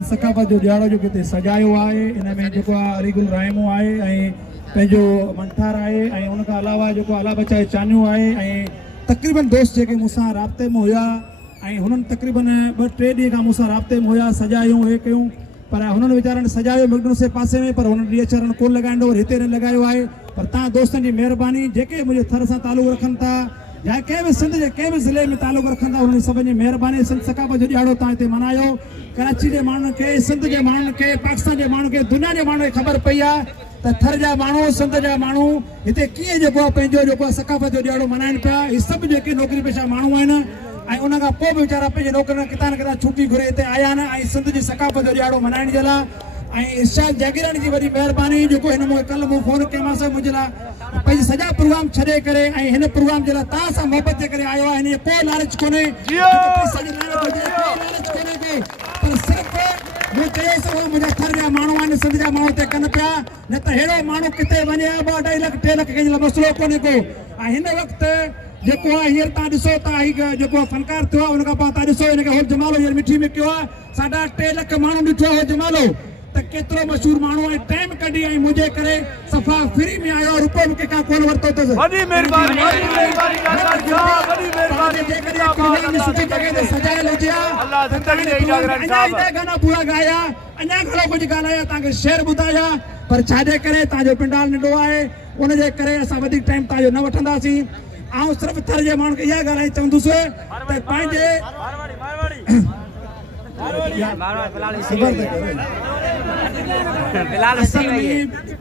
सकाफत जो ॾियारो जो किते सजायो आहे इन में जेको आहे अरीगुल राइमो आहे ऐं पंहिंजो मंठार आहे ऐं उन खां अलावा जेको अला बचाए चानियो आहे ऐं तक़रीबन दोस्त जेके मूंसां राब्ते में हुआ ऐं हुननि तक़रीबन 2-3 ॾींहं खां मूंसां राब्ते में हुआ सजायूं हे कयूं पर हुननि वीचारनि सजायो मैकडोनल्ड्स जे पासे में पर हुननि ॾींहं चरण कोन लॻाईंदो और हिते न लॻायो आहे पर तव्हां दोस्तनि जी महिरबानी जेके मुंहिंजे थर सां तालुक़ु रखनि था या कंहिं बि सिंध जे कंहिं बि ज़िले में तालुक़ु रखंदा उन्हनि सभिनी जी महिरबानी सिंध सकाफत जो ॾियारो तव्हां हिते मल्हायो कराची जे माण्हुनि खे सिंध जे माण्हुनि खे पाकिस्तान जे माण्हुनि खे दुनिया जे माण्हुनि खे ख़बर पई आहे त थर जा माण्हू सिंध जा माण्हू हिते कीअं जेको आहे पंहिंजो जेको आहे सकाफत जो ॾियारो मल्हाइनि पिया हीअ सभु जेके नौकिरी पेशा माण्हू आहिनि ऐं उन खां पोइ बि वीचारा पंहिंजे नौकिरी किथां न किथां छुटी घुरे हिते आया आहिनि ऐं सिंध जी सकाफत जो ॾियारो मल्हाइण जे लाइ ऐं इर्शाद जागीरानी जी वॾी महिरबानी जेको हिन मूंखे कल्ह मूं फ़ोन कयोमांसि मुंहिंजे लाइ पंहिंजे सॼा प्रोग्राम छॾे करे ऐं हिन प्रोग्राम जे लाइ तव्हां सां मोहबत जे करे आयो आहे हिन जो कोई लालच कोन्हे पर सिर्फ़ु मूं चयोसि मुंहिंजा थर जा माण्हू आहिनि सिंध जा माण्हू हिते कनि पिया न त अहिड़ो माण्हू किथे वञे 2-2.5 लख 3 लख कंहिंजे लाइ मसइलो कोन्हे को ऐं हिन वक़्तु जेको आहे हींअर तव्हां ॾिसो था हीअ जेको फनकार थियो आहे उन खां पोइ तव्हां ॾिसो हिनखे हो जमालो हींअर मिठी में कयो आहे 3.5 लख माण्हू ॾिठो आहे हो जमालो त केतिरो मशहूर माण्हू आहे टाइम कढी ऐं मुंहिंजे करे सफ़ा फ्री में आयो रुपयो बि कंहिंखां कोन वरितो अथसि वॾी महिरबानी सुठी जॻह ते सजायल हुजे अञा गाना पूरा ॻाया अञा घणो कुझु ॻाल्हाया तव्हांखे शेर ॿुधाया पर छाजे करे तव्हांजो पिंडाल नंढो आहे उनजे करे असां वधीक टाइम तव्हांजो न वठंदासीं ऐं सिर्फ़ु थर जे माण्हू खे इहा ॻाल्हि चवंदुसि त पंहिंजे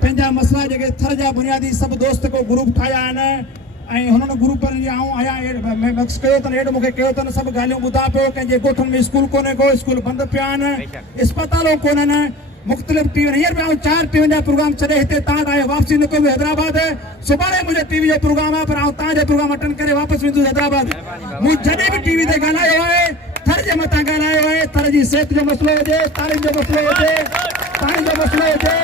पंहिंजा मसला जेके थर जा बुनियादी सभु दोस्त को ग्रुप ठाहिया आहिनि ऐं हुननि ग्रुपनि जी आऊं आया कयो अथनि हेॾो मूंखे कयो अथनि सभु ॻाल्हियूं ॿुधा पियो कंहिंजे ॻोठनि में स्कूल कोन्हे को स्कूल बंदि पिया आहिनि अस्पतालूं कोन्हनि मुख़्तलिफ़ टीवी हींअर बि आऊं 4 टीवियुनि जा प्रोग्राम छॾे हिते तव्हां आयो वापसी निकिरो हैदराबाद सुभाणे मुंहिंजो टीवी जो प्रोग्राम आहे पर आऊं तव्हांजो प्रोग्राम अटेंड करे वापसि वेंदुसि हैदराबाद मूं जॾहिं बि टीवी ते ॻाल्हायो आहे थर जे मथां ॻाल्हायो आहे थर जी सिहत जो मसइलो हुजे तालीम जो मसइलो हुजे पाणी जो मसइलो हुजे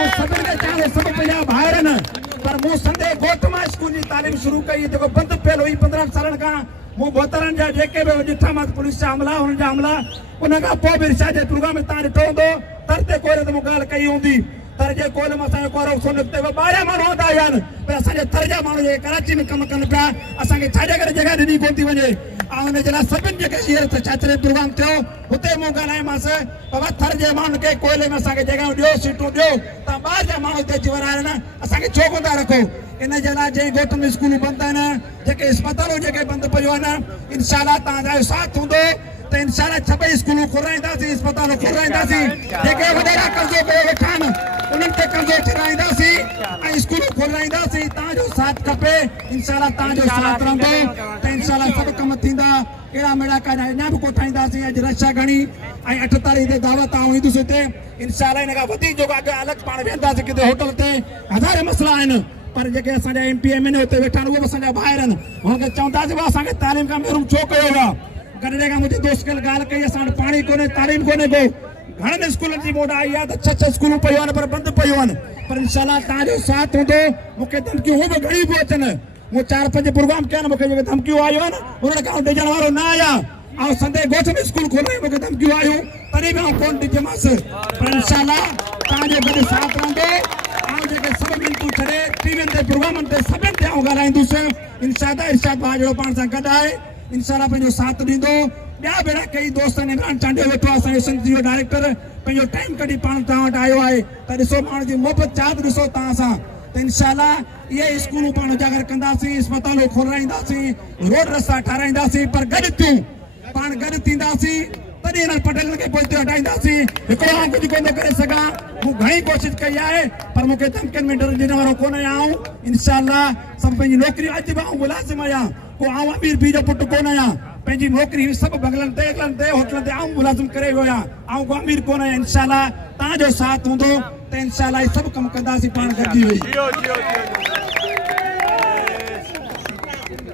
ऐं सभिनि खे चाहियो सभु पंहिंजा ॿाहिरि आहिनि पर मूं संडे ॻोठ मां स्कूल जी तालीम शुरू कई जेको बंदि पियल हुई 15 सालनि खां मूं बोतरनि जा जेके बि ॾिठा मां पुलिस जा हमला हुननि जा हमला उन खां पोइ बि इर्शाद जे प्रोग्राम में तव्हां ॾिठो हूंदो तर ते कोरे ते मूं ॻाल्हि कई हूंदी तर जे कोल में असांजो कोरो सोन ते 12 माण्हू हूंदा हुआ आहिनि पर असांजे थर जा माण्हू जेके कराची में कमु कनि पिया असांखे छाजे करे जॻह ॾिनी कोन थी वञे ऐं हुन जे लाइ सभिनि जेके हींअर छात्रे प्रोग्राम थियो हुते मूं ॻाल्हायोमांसि बाबा थर जे माण्हुनि खे कोयले में असांखे जॻहियूं ॾियो सीटूं ॾियो तव्हां ॿाहिरि जा माण्हू हिते अची वञा आहिनि असांखे छो कोन था रखो इन जे लाइ जंहिं ॻोठ में स्कूलूं बंदि आहिनि जेके अस्पतालूं जेके बंदि पियूं आहिनि इनशाला तव्हांजो साथ हूंदो त इनशाला 26 स्कूलूं खोलाईंदासीं अस्पतालूं खोलाईंदासीं जेके वॾेरा कर्ज़ो कयो वेठा आहिनि उन्हनि ते कर्ज़ो छिराईंदासीं ऐं स्कूलूं खोलाईंदासीं तव्हांजो साथ खपे इनशाला तव्हांजो साथ रहंदो त इनशाला सभु कम थींदा अहिड़ा मेड़ा काॾा अञा बि कोठाईंदासीं अॼु रक्षा घणी ऐं 38 ते दावत आऊं ईंदुसि हिते इनशाला हिन खां वधीक जेको अॻु अलॻि पाण वेंदासीं किथे होटल ते हज़ार मसइला आहिनि पर जेके असांजा MP MLA हुते वेठा आहिनि उहे बि असांजा ॿाहिरि आहिनि हुनखे चवंदासीं भाउ असांखे तालीम खां महरूम छो कयो आहे कॾहिं खां मुंहिंजे दोस्त खे ॻाल्हि कई असां वटि पाणी कोन्हे तालीम कोन्हे को घणनि स्कूलनि जी मोड आई आहे त 6 स्कूलूं पियूं आहिनि पर बंदि पियूं आहिनि पर इनशाला तव्हांजो साथ हूंदो मूंखे धमकियूं हू बि घणी पियूं अचनि मूं 4-5 प्रोग्राम कया आहिनि मूंखे जेके धमकियूं आयूं आहिनि उन्हनि खां ॾिजण वारो न आया ऐं संडे ॻोठ में स्कूल खोलाई मूंखे धमकियूं आयूं तॾहिं बि आउं कोन ॾिजमांसि पर इनशाला तव्हांजो गॾु साथ रहंदो ऐं जेके सभु मिनटूं छॾे टीवियुनि ते प्रोग्रामनि ते सभिनि ते आउं ॻाल्हाईंदुसि इनशाला इर्शाद भाउ जहिड़ो पाण सां गॾु आहे इनशाला पंहिंजो साथ ॾींदो ॿिया भेड़ा कई दोस्त इमरान चांडियो वेठो आहे असांजो सिंध जो डायरेक्टर पंहिंजो टाइम कढी पाण तव्हां वटि आयो आहे त ॾिसो माण्हू जी मोहबत चाहत ॾिसो तव्हां सां त इनशाला इहे स्कूलूं पाण उजागर कंदासीं अस्पतालूं खोलाईंदासीं रोड रस्ता ठाराईंदासीं पर गॾु थियूं पाण गॾु थींदासीं तॾहिं हिननि पटेलनि खे पोइ हटाईंदासीं हिकिड़ो आउं कुझु कोन करे सघां मूं घणी कोशिशि कई आहे पर मूंखे धमकियुनि में डर ॾियण वारो कोन आहियां इनशाला सभु पंहिंजी नौकिरी अॼु बि आउं मुलाज़िम आहियां को आउं अमीर पीउ जो पुटु कोन आहियां पंहिंजी नौकिरी सभु बंगलनि ते होटलनि ते आउं मुलाज़िम करे वियो आहियां आउं को अमीर कोन आहियां इनशाला तव्हांजो साथ हूंदो त इनशाला सभु कमु कंदासीं पाण गॾिजी वेही